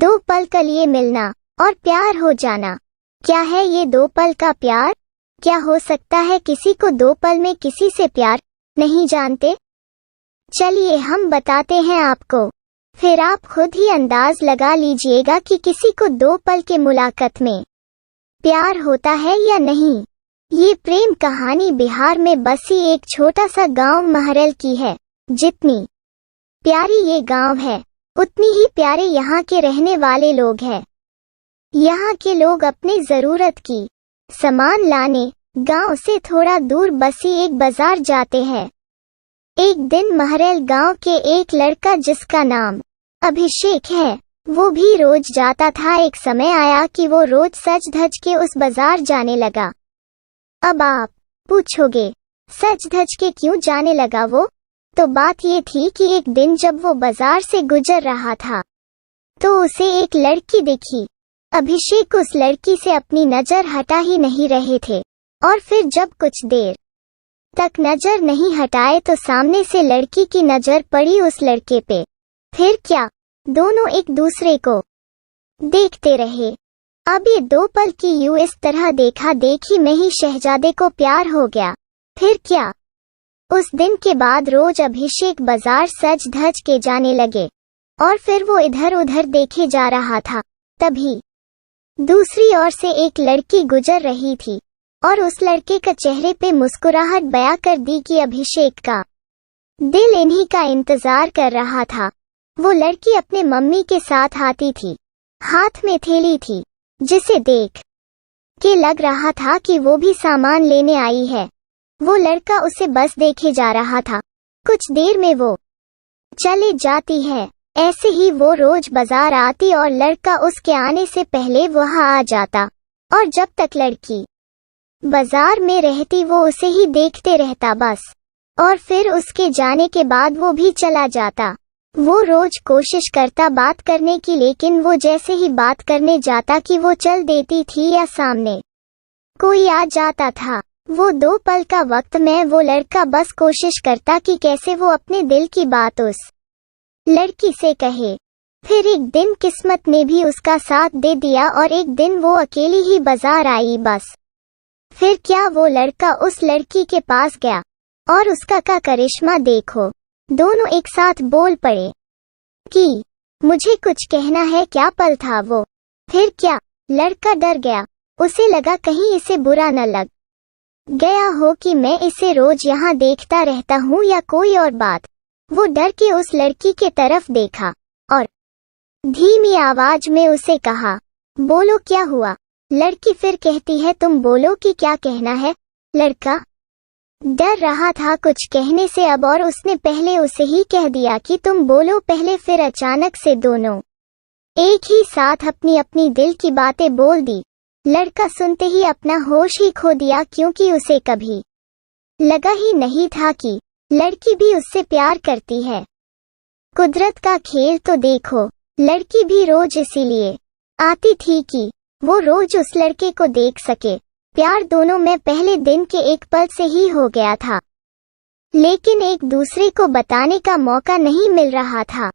दो पल के लिए मिलना और प्यार हो जाना। क्या है ये दो पल का प्यार? क्या हो सकता है किसी को दो पल में किसी से प्यार? नहीं जानते? चलिए हम बताते हैं आपको, फिर आप खुद ही अंदाज लगा लीजिएगा कि किसी को दो पल के मुलाकात में प्यार होता है या नहीं। ये प्रेम कहानी बिहार में बसी एक छोटा सा गांव महरल की है। जितनी प्यारी ये गांव है, उतनी ही प्यारे यहाँ के रहने वाले लोग हैं। यहाँ के लोग अपनी जरूरत की सामान लाने गांव से थोड़ा दूर बसी एक बाजार जाते हैं। एक दिन महरल गांव के एक लड़का जिसका नाम अभिषेक है, वो भी रोज जाता था। एक समय आया कि वो रोज सज धज के उस बाजार जाने लगा। अब आप पूछोगे, सज धज के क्यों जाने लगा वो? तो बात ये थी कि एक दिन जब वो बाजार से गुजर रहा था, तो उसे एक लड़की दिखी। अभिषेक उस लड़की से अपनी नजर हटा ही नहीं रहे थे, और फिर जब कुछ देर तक नजर नहीं हटाए तो सामने से लड़की की नजर पड़ी उस लड़के पे। फिर क्या, दोनों एक दूसरे को देखते रहे। अब ये दो पल की यूं इस तरह देखा देखी में ही शहजादे को प्यार हो गया। फिर क्या, उस दिन के बाद रोज अभिषेक बाजार सज धज के जाने लगे, और फिर वो इधर उधर देखे जा रहा था। तभी दूसरी ओर से एक लड़की गुजर रही थी, और उस लड़के का चेहरे पे मुस्कुराहट बयां कर दी कि अभिषेक का दिल इन्हीं का इंतजार कर रहा था। वो लड़की अपने मम्मी के साथ आती थी, हाथ में थैली थी, जिसे देख के लग रहा था कि वो भी सामान लेने आई है। वो लड़का उसे बस देखे जा रहा था। कुछ देर में वो चले जाती है। ऐसे ही वो रोज बाजार आती और लड़का उसके आने से पहले वहां आ जाता, और जब तक लड़की बाजार में रहती वो उसे ही देखते रहता बस। और फिर उसके जाने के बाद वो भी चला जाता। वो रोज कोशिश करता बात करने की, लेकिन वो जैसे ही बात करने जाता कि वो चल देती थी या सामने कोई आ जाता था। वो दो पल का वक्त में वो लड़का बस कोशिश करता कि कैसे वो अपने दिल की बात उस लड़की से कहे। फिर एक दिन किस्मत ने भी उसका साथ दे दिया और एक दिन वो अकेली ही बाजार आई बस। फिर क्या, वो लड़का उस लड़की के पास गया और उसका का करिश्मा देखो। दोनों एक साथ बोल पड़े कि मुझे कुछ कहना है। क्या पल था वो। फिर क्या, लड़का डर गया। उसे लगा कहीं इसे बुरा न लग गया हो कि मैं इसे रोज यहाँ देखता रहता हूँ या कोई और बात। वो डर के उस लड़की के तरफ देखा और धीमी आवाज में उसे कहा, बोलो क्या हुआ। लड़की फिर कहती है, तुम बोलो कि क्या कहना है। लड़का डर रहा था कुछ कहने से अब, और उसने पहले उसे ही कह दिया कि तुम बोलो पहले। फिर अचानक से दोनों एक ही साथ अपनी अपनी दिल की बातें बोल दी। लड़का सुनते ही अपना होश ही खो दिया, क्योंकि उसे कभी लगा ही नहीं था कि लड़की भी उससे प्यार करती है। कुदरत का खेल तो देखो, लड़की भी रोज इसीलिए आती थी कि वो रोज उस लड़के को देख सके। प्यार दोनों में पहले दिन के एक पल से ही हो गया था, लेकिन एक दूसरे को बताने का मौका नहीं मिल रहा था।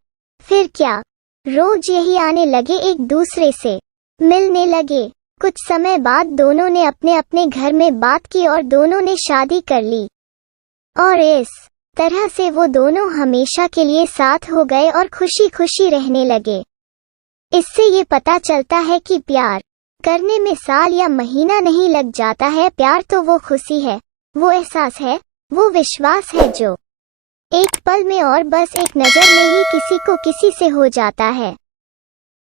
फिर क्या, रोज यही आने लगे, एक दूसरे से मिलने लगे। कुछ समय बाद दोनों ने अपने अपने घर में बात की और दोनों ने शादी कर ली, और इस तरह से वो दोनों हमेशा के लिए साथ हो गए और खुशी खुशी रहने लगे। इससे ये पता चलता है कि प्यार करने में साल या महीना नहीं लग जाता है। प्यार तो वो खुशी है, वो एहसास है, वो विश्वास है जो एक पल में और बस एक नजर में ही किसी को किसी से हो जाता है।